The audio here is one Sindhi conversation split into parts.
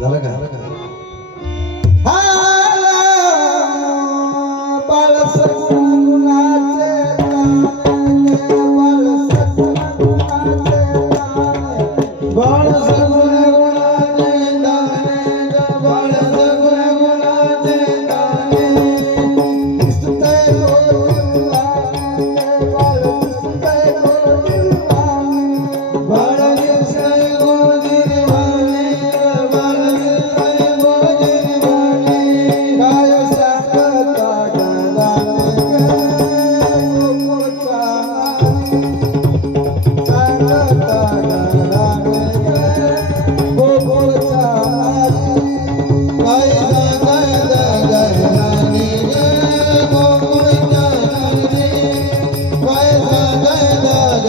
झालं का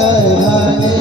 कर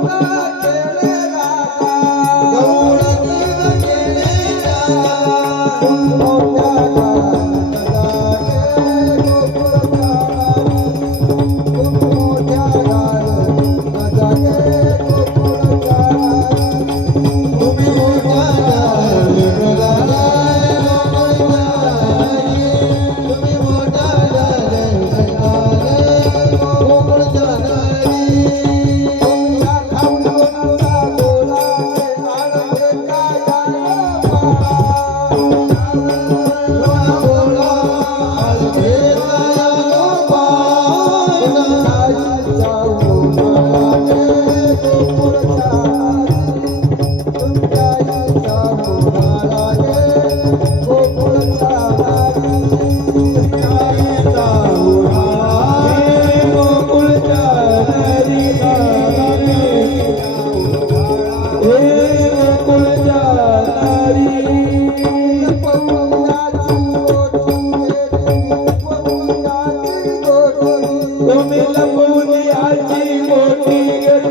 کڏھن کي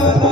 da, da.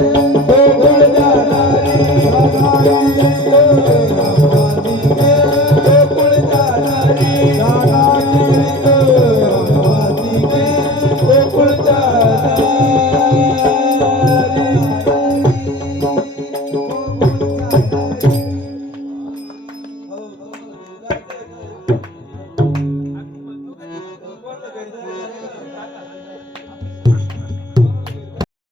Música